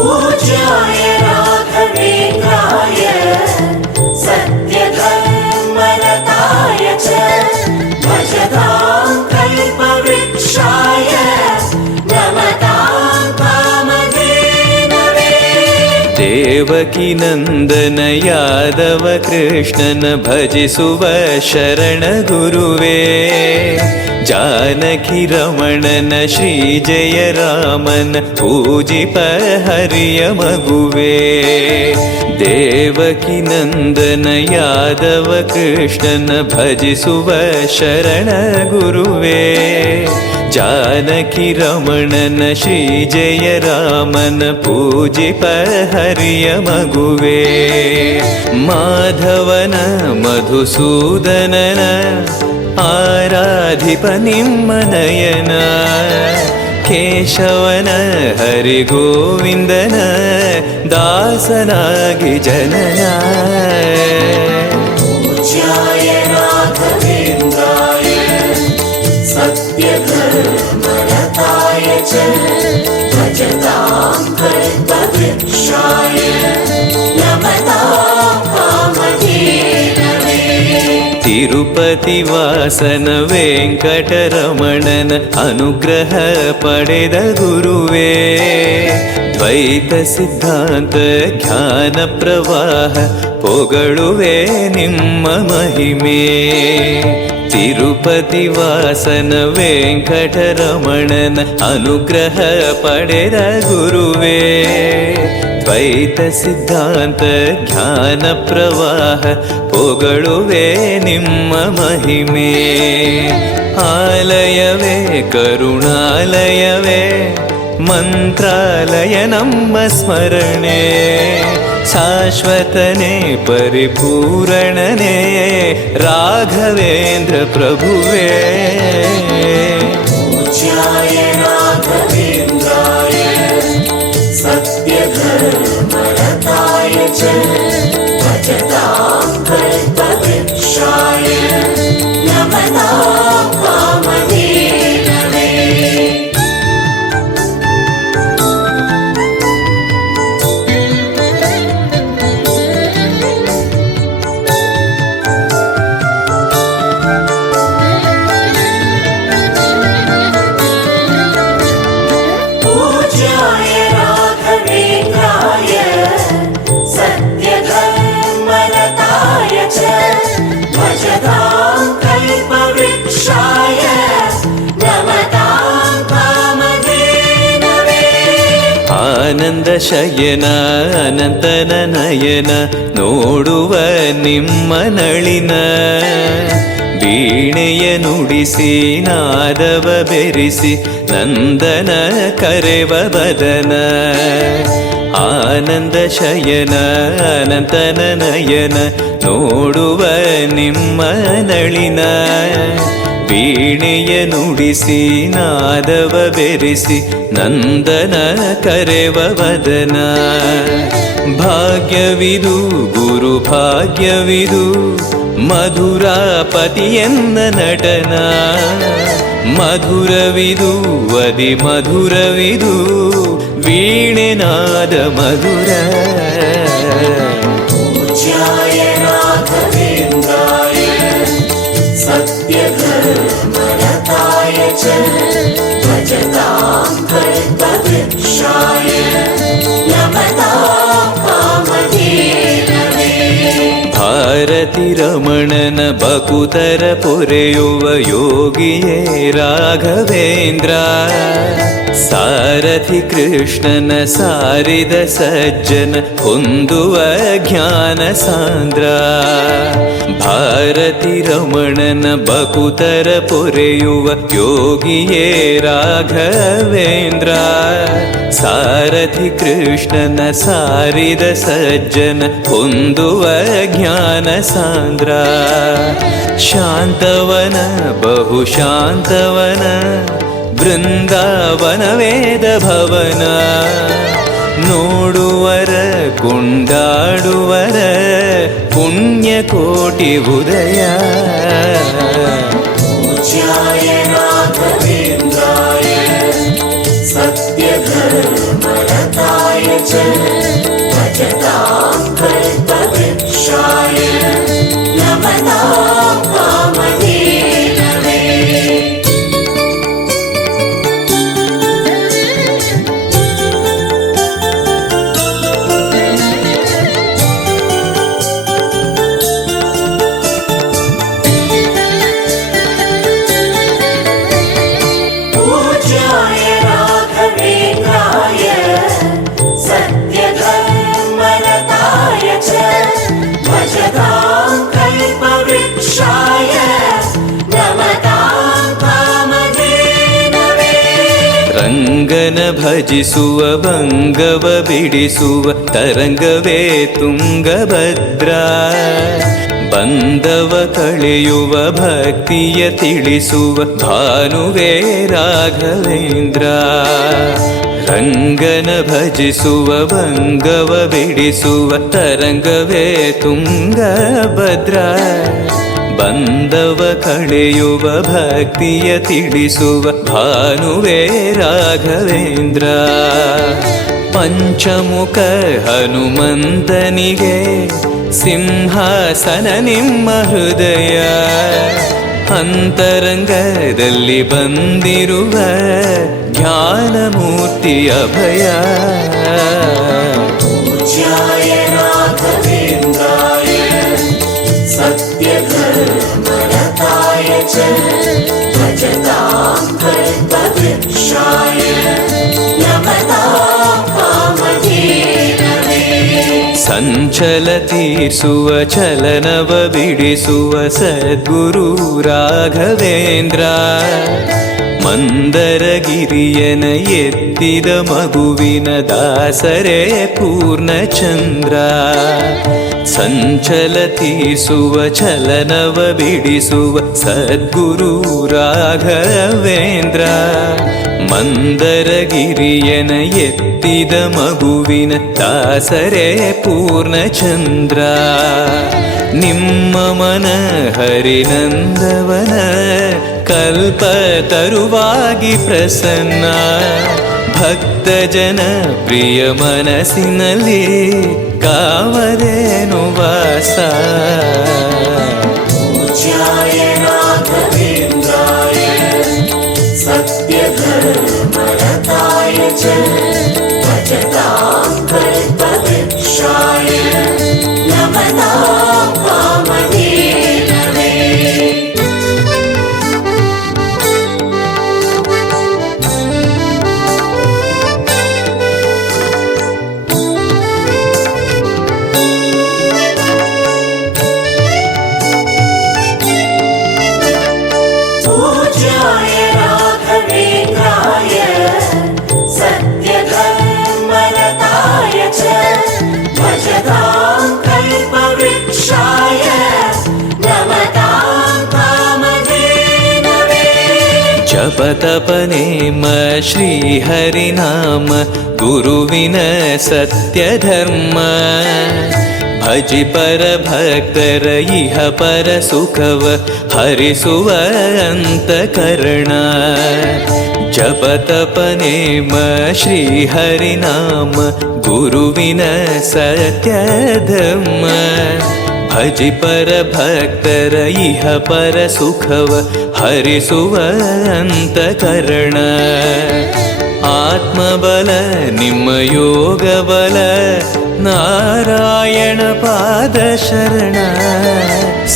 पूज्याय राघवेन्द्राय सत्यधर्मरताय च भजतां कल्पवृक्षाय नमतां कामधेनवे। देवकी नंदन यादव कृष्णन भजिसुव शरण गुरुवे जानकी रमणन श्री जय रामन पूजिप हरिय मगुवे। देवकी नंदन यादव कृष्णन भजिसुव शरण गुरुवे जानकी रमणन श्री जय रामन पूजिप हरिय मगुवे। माधवन मधुसूदनन आराधिप निम्मनयन केशवन हरिगोविंदन दासनागि जनन। पूज्याय राघवेन्द्राय सत्यधर्मरताय च भजतां कल्पवृक्षाय नमतां कामधेनवे। तिरुपति वासन वेंकटरमणन अनुग्रह पडेद गुरुवे द्वैत सिद्धांत ज्ञान प्रवाह पोगळुवे निम्म महिमे। तिरुपति वासन वेंकटरमणन अनुग्रह पडेद गुरुवे द्वैत सिद्धांत ज्ञान प्रवाह पोगळुवे निम्म महिमे। आलयवे करुणालयवे मंत्रालय नम्म स्मरणे शाश्वतने परिपूरणने राघवेन्द्र प्रभुवे। पूज्याय राघवेन्द्राय सत्यधर्मरताय च भजतां कल्पवृक्षाय नमतां कामधेनवे। पूज्याय राघवेन्द्राय सत्यधर्मरताय च भजतां कल्पवृक्षाय नमतां कामधेनवे। आनंद शयन अनंतन नयन ನೋಡುವ ನಿಮ್ಮ ನಳಿನ ವೀಣೆಯ ನುಡಿಸಿ ನಾದವ ಬೆರಿಸಿ ನಂದನ ಕರೆವ ಬದನ ಆನಂದ ಶಯನ ಅನಂತನ ನಯನ ನೋಡುವ ನಿಮ್ಮ ನಳಿನ ವೀಣೆಯ ನುಡಿಸಿ ನಾದವ ಬೆರಿಸಿ ನಂದನ ಕರೆವ ವದನ ಭಾಗ್ಯವಿದು ಗುರು ಭಾಗ್ಯವಿದು ಮಧುರಾಪತಿಯನ್ನ ನಟನ ಮಧುರವಿದು ಅದಿ ಮಧುರವಿದು ವೀಣೆನಾದ ಮಧುರ पूज्याय राघवेन्द्राय सत्यधर्मरताय च भजतां कल्पवृक्षाय नमतां कामधेनवे। ಭಾರತಿ ರಮಣನ ಬಕುತರ ಪೊರೆಯುವ ಯೋಗಿಯೇ ರಾಘವೇಂದ್ರ ಸಾರಥಿ ಕೃಷ್ಣನ ಸಾರಿದ ಸಜ್ಜನ ಹೊಂದುವ ಜ್ಞಾನ ಸಾಂದ್ರ ಭಾರತಿ ರಮಣನ ಬಕುತರ ಪೊರೆಯುವ ಯೋಗಿಯೇ ರಾಘವೇಂದ್ರ ಸಾರಥಿ ಕೃಷ್ಣನ ಸಾರಿದ ಸಜ್ಜನ ಹೊಂದುವ ಜ್ಞಾನ ಸಾಂದ್ರ ಶಾಂತವನ ಬಹು ಶಾಂತವನ ಬೃಂದಾವನ ವೇದ ಭವನ ನೋಡುವರ ಕೊಂಡಾಡುವರ ಪುಣ್ಯಕೋಟಿ ಉದಯ पूज्याय राघवेन्द्राय सत्यधर्मरताय च भजतां कल्पवृक्षाय नमतां कामधेनवे। पूज्याय राघवेन्द्राय सत्यधर्मरताय च भजतां कल्पवृक्षाय नमतां कामधेनवे। ರಂಗನ ಭಜಿಸುವ ಭಂಗವ ಬಿಡಿಸುವ ತರಂಗವೇ ತುಂಗಭದ್ರಾ, ಬಂಧವ ಕಳೆಯುವ ಭಕ್ತಿಯ ತಿಳಿಸುವ ಭಾನುವೇ ರಾಘವೇಂದ್ರ. ರಂಗನ ಭಜಿಸುವ ಭಂಗವ ಬಿಡಿಸುವ ತರಂಗವೇ ತುಂಗಭದ್ರಾ, ಬಂಧವ ಕಳೆಯುವ ಭಕ್ತಿಯ ತಿಳಿಸುವ ಭಾನುವೇ ರಾಘವೇಂದ್ರ. ಪಂಚಮುಖ ಹನುಮಂತನಿಗೆ ಸಿಂಹಾಸನ ನಿಮ್ಮ ಹೃದಯ, ಅಂತರಂಗದಲ್ಲಿ ಬಂದಿರುವ ಜ್ಞಾನಮೂರ್ತಿ ಅಭಯ. पूज्याय राघवेन्द्राय सत्यधर्मरताय च भजतां कल्पवृक्षाय नमतां कामधेनवे। ಸಂಚಲ ತೀರಿಸುವ ಚಲನವ ಬಿಡಿಸುವ ಸದ್ಗುರು ರಾಘವೇಂದ್ರ, ಮಂದರಗಿರಿಯನ ಎತ್ತಿದ ಮಗುವಿನ ದಾಸರೇ ಪೂರ್ಣಚಂದ್ರ. ಸಂಚಲ ತೀರಿಸುವ ಚಲನವ ಬಿಡಿಸುವ ಸದ್ಗುರು ರಾಘವೇಂದ್ರ, ಮಂದರಗಿರಿಯನ ಎತ್ತಿದ ಮಗುವಿನ ದಾಸರೇ ಪೂರ್ಣಚಂದ್ರ. ನಿಮ್ಮ ಮನ ಹರಿನಂದವನ ಕಲ್ಪ ತರುವಾಗಿ ಪ್ರಸನ್ನ, ಭಕ್ತ ಜನ ಪ್ರಿಯ ಮನಸ್ಸಿನಲ್ಲಿ ಕಾವದೇನು ವಾಸ. पूज्याय राघवेन्द्राय सत्यधर्मरताय च भजतां कल्पवृक्षाय नमतां कामधेनवे। पूज्याय राघवेन्द्राय सत्यधर्मरताय च भजतां कल्पवृक्षाय नमतां कामधेनवे। ಜಪತಪನೇಮ ಶ್ರೀಹರಿನಾಮ ಗುರುವಿನ ಸತ್ಯಧರ್ಮ, ಭಜಿ ಪರ ಭಕ್ತರ ಇಹ ಪರ ಸುಖವ ಹರಿಸುವ ಅಂತಕರಣ. ಜಪತಪನೇಮ ಶ್ರೀಹರಿನಾಮ ಗುರುವಿನ ಸತ್ಯಧರ್ಮ, ಭಜಿ ಪರ ಭಕ್ತರ ಇಹ ಪರ ಸುಖವ ಹರಿಸುವ ಅಂತಕರಣ. ಆತ್ಮಬಲ ನಿಮ್ಮ ಯೋಗ ಬಲ ನಾರಾಯಣ ಪಾದ ಶರಣ,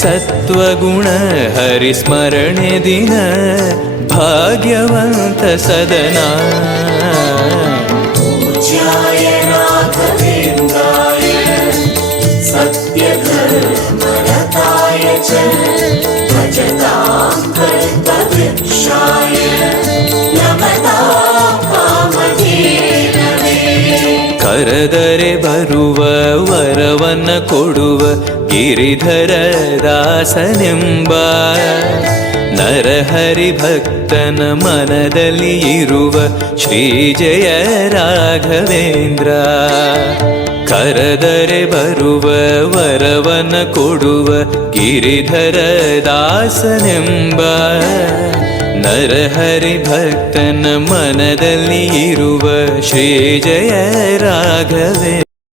ಸತ್ವಗುಣ ಹರಿಸ್ಮರಣೆ ದಿನ ಭಾಗ್ಯವಂತ ಸದನ. पूज्याय राघवेन्द्राय सत्यधर्मरताय च भजतां कल्पवृक्षाय नमतां कामधेनवे। ಕರೆದರೆ ಬರುವ ವರವನ್ನ ಕೊಡುವ ಗಿರಿಧರ ದಾಸನೆಂಬ, ನರಹರಿ ಭಕ್ತನ ಮನದಲ್ಲಿ ಇರುವ ಶ್ರೀ ಜಯ ರಾಘವೇಂದ್ರ. ಕರೆದರೆ ಬರುವ ವರವನ ಕೊಡುವ ಗಿರಿಧರ ದಾಸನೆಂಬ, ನರಹರಿ ಭಕ್ತನ ಮನದಲ್ಲಿ ಇರುವ ಶ್ರೀ ಜಯ ರಾಘವೇಂದ್ರ.